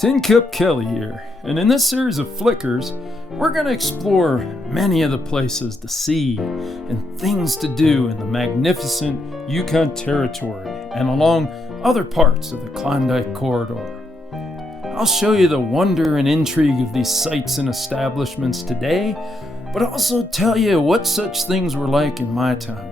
Tin Cup Kelly here, and in this series of flickers, we're going to explore many of the places to see and things to do in the magnificent Yukon Territory and along other parts of the Klondike Corridor. I'll show you the wonder and intrigue of these sites and establishments today, but also tell you what such things were like in my time.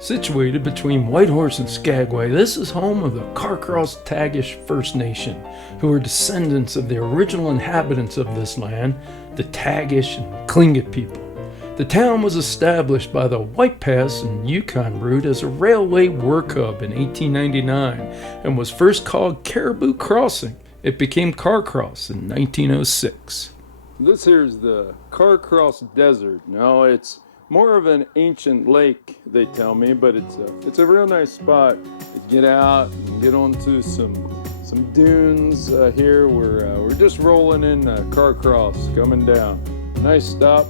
Situated between Whitehorse and Skagway, this is home of the Carcross Tagish First Nation, who are descendants of the original inhabitants of this land, the Tagish and Klondike people. The town was established by the White Pass and Yukon route as a railway work hub in 1899 and was first called Caribou Crossing. It became Carcross in 1906. This here's the Carcross Desert. Now it's more of an ancient lake, they tell me, but it's a real nice spot to get out and get onto some dunes here. We're just rolling in Carcross, coming down. Nice stop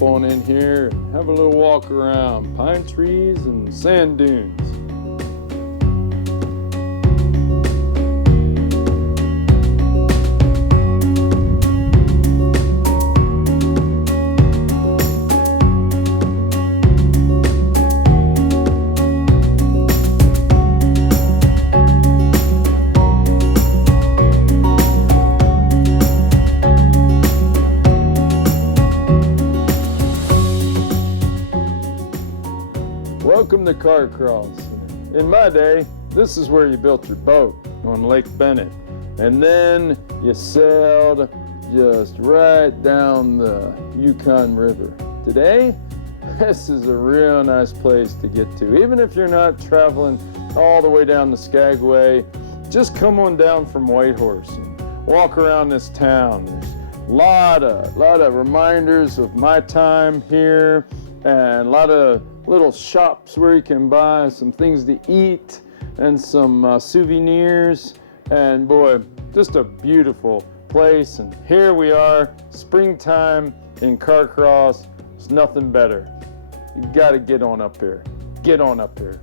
on in here and have a little walk around. Pine trees and sand dunes. Welcome to Carcross. In my day, this is where you built your boat on Lake Bennet. And then you sailed just right down the Yukon River. Today, this is a real nice place to get to. Even if you're not traveling all the way down to Skagway, just come on down from Whitehorse and walk around this town. There's a lot of reminders of my time here and a lot of little shops where you can buy some things to eat and some souvenirs, and boy, just a beautiful place. And here we are, springtime in Carcross. There's nothing better. You gotta get on up here. Get on up here.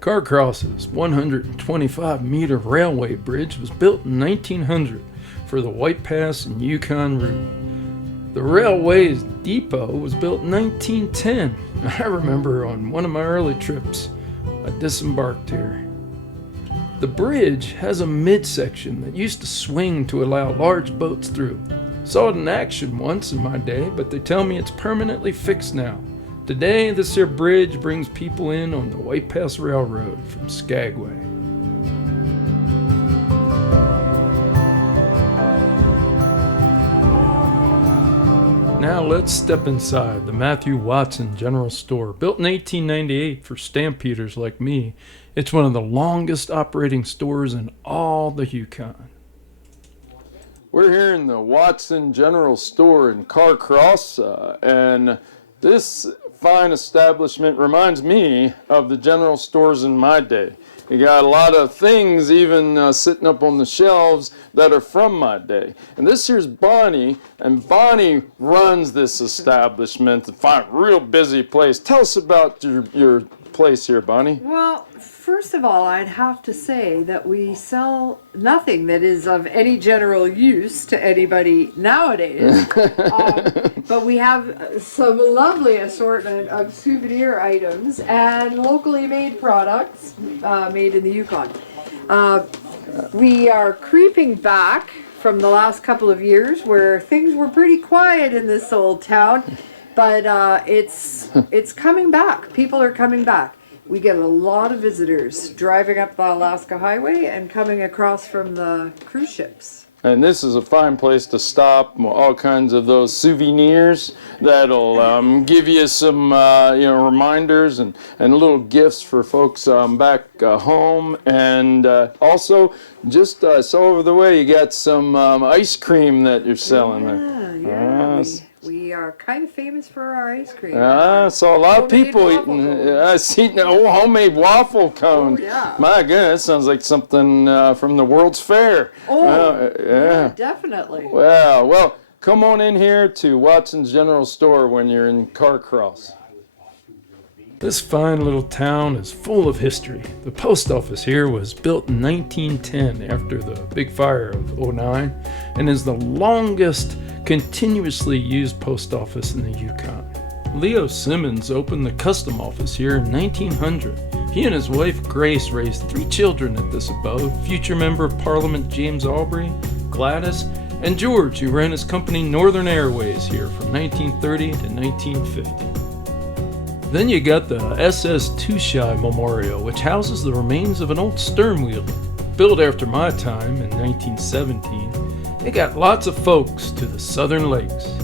Carcross's 125-meter railway bridge was built in 1900 for the White Pass and Yukon route. The railway's depot was built in 1910. I remember on one of my early trips, I disembarked here. The bridge has a midsection that used to swing to allow large boats through. Saw it in action once in my day, but they tell me it's permanently fixed now. Today, this here bridge brings people in on the White Pass Railroad from Skagway. Now let's step inside the Matthew Watson General Store. Built in 1898 for stampeders like me, it's one of the longest operating stores in all the Yukon. We're here in the Watson General Store in Carcross, and this fine establishment reminds me of the general stores in my day. You got a lot of things even sitting up on the shelves that are from my day. And this here's Bonnie, and Bonnie runs this establishment. It's a real busy place. Tell us about your place here, Bonnie. Well, first of all, I'd have to say that we sell nothing that is of any general use to anybody nowadays. But we have some lovely assortment of souvenir items and locally made products made in the Yukon. We are creeping back from the last couple of years where things were pretty quiet in this old town, but it's coming back. People are coming back. We get a lot of visitors driving up the Alaska Highway and coming across from the cruise ships. And this is a fine place to stop. All kinds of those souvenirs that'll give you some reminders and little gifts for folks back home. And also, just so over the way, you got some ice cream that you're selling there. Yeah. We are kind of famous for our ice cream. I saw a lot of people eating. I see homemade waffle cone. Oh, yeah. My goodness, that sounds like something from the World's Fair. Oh, yeah, definitely. Well, come on in here to Watson's General Store when you're in Carcross. This fine little town is full of history. The post office here was built in 1910 after the big fire of '09 and is the longest continuously used post office in the Yukon. Leo Simmons opened the custom office here in 1900. He and his wife Grace raised 3 children at this abode, future Member of Parliament James Aubrey, Gladys, and George, who ran his company Northern Airways here from 1930 to 1950. Then you got the SS Touchai Memorial, which houses the remains of an old stern wheel. Built after my time in 1917, it got lots of folks to the Southern Lakes.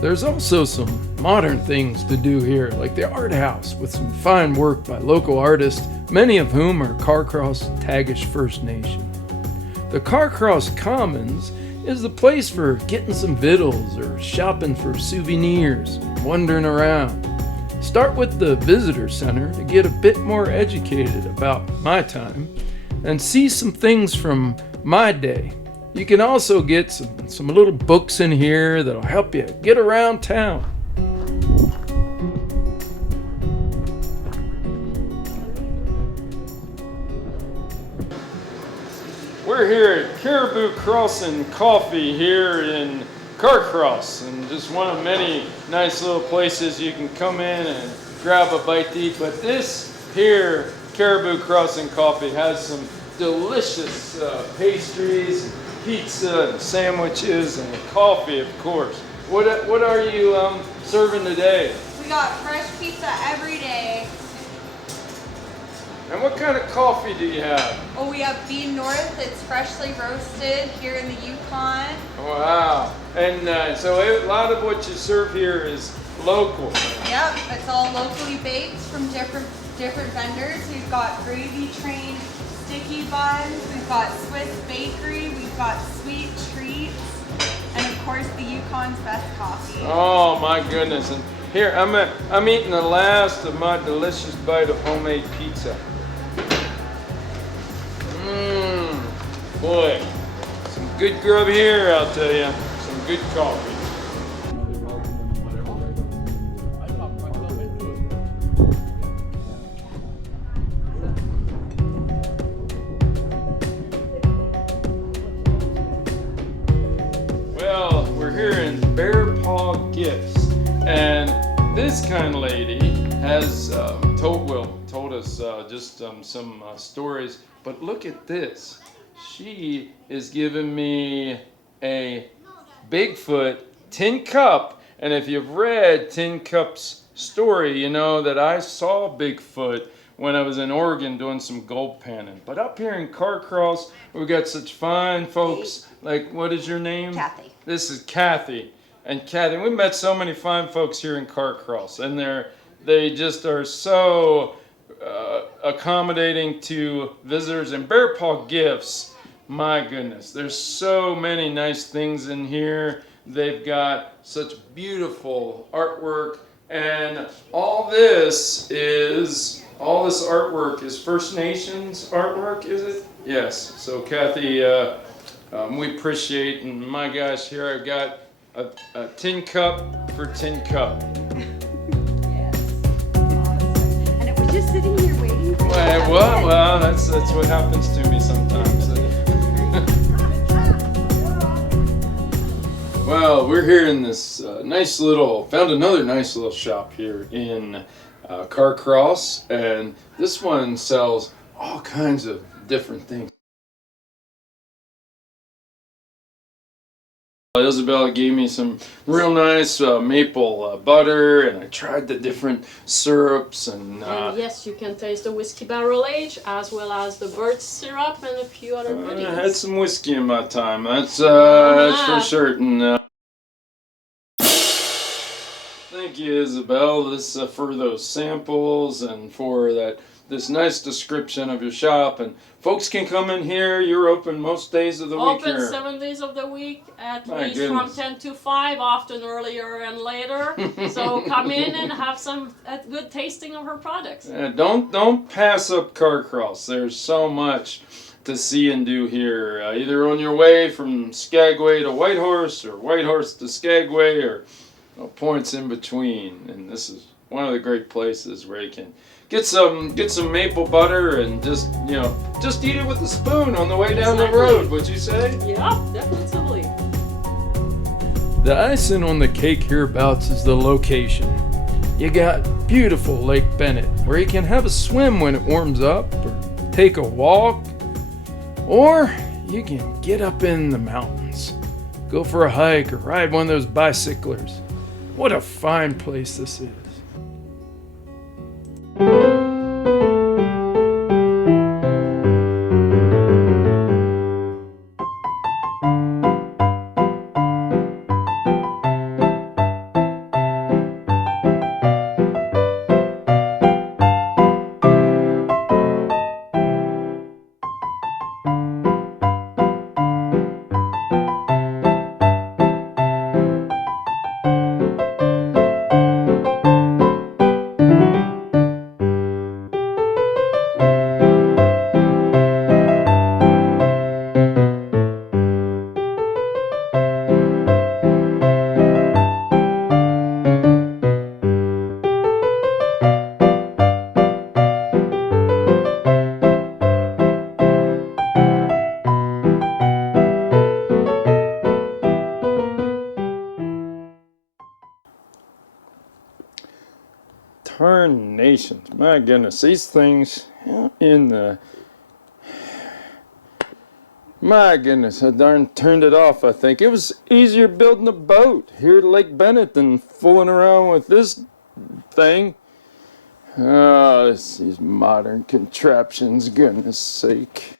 There's also some modern things to do here, like the art house with some fine work by local artists, many of whom are Carcross Tagish First Nation. The Carcross Commons is the place for getting some victuals or shopping for souvenirs and wandering around. Start with the visitor center to get a bit more educated about my time and see some things from my day. You can also get some little books in here that'll help you get around town. We're here at Caribou Crossing Coffee here in Carcross, and just one of many nice little places you can come in and grab a bite to eat. But this here, Caribou Crossing Coffee, has some delicious pastries, pizza, and sandwiches, and coffee, of course. What are you serving today? We got fresh pizza every day. And what kind of coffee do you have? Oh, we have Bean North. It's freshly roasted here in the Yukon. Wow. And so a lot of what you serve here is local. Yep, it's all locally baked from different vendors. We've got gravy train sticky buns. We've got Swiss bakery. We've got sweet treats. And of course, the Yukon's best coffee. Oh my goodness. And here, I'm eating the last of my delicious bite of homemade pizza. Boy, some good grub here, I'll tell you. Some good coffee. Well, we're here in Bear Paw Gifts, and this kind of lady has told us just some stories. But look at this. She is giving me a Bigfoot tin cup. And if you've read Tin Cup's story, you know that I saw Bigfoot when I was in Oregon doing some gold panning. But up here in Carcross, we've got such fine folks. Like, what is your name? Kathy. This is Kathy. And Kathy, we met so many fine folks here in Carcross. And they just are so accommodating to visitors. And Bear Paw Gifts, my goodness, there's so many nice things in here. They've got such beautiful artwork, and all this artwork is First Nations artwork, is it? Yes. So Kathy, we appreciate, and my gosh, here I've got a tin cup for Tin Cup. Just sitting here waiting for Well, that's what happens to me sometimes. Well, we're here in this found another nice little shop here in Carcross, and this one sells all kinds of different things. Isabella gave me some real nice maple butter, and I tried the different syrups. And yes, you can taste the whiskey barrel age as well as the birch syrup and a few other goodies. I had some whiskey in my time, that's for certain. Thank you, Isabel, for those samples and for this nice description of your shop. And folks can come in here. You're open most days of the week here. Open 7 days of the week, at least goodness. from 10 to 5, often earlier and later. So come in and have a good tasting of her products. Don't pass up Carcross. There's so much to see and do here. Either on your way from Skagway to Whitehorse, or Whitehorse to Skagway, or points in between, and this is one of the great places where you can get some maple butter and just eat it with a spoon on the way down the road. Would you say? Yeah, definitely. The icing on the cake hereabouts is the location. You got beautiful Lake Bennet, where you can have a swim when it warms up, or take a walk, or you can get up in the mountains, go for a hike, or ride one of those bicyclers. What a fine place this is. Tarnations, my goodness, these things in the... My goodness, I darn turned it off, I think. It was easier building a boat here at Lake Bennet than fooling around with this thing. Oh, these modern contraptions, goodness sake.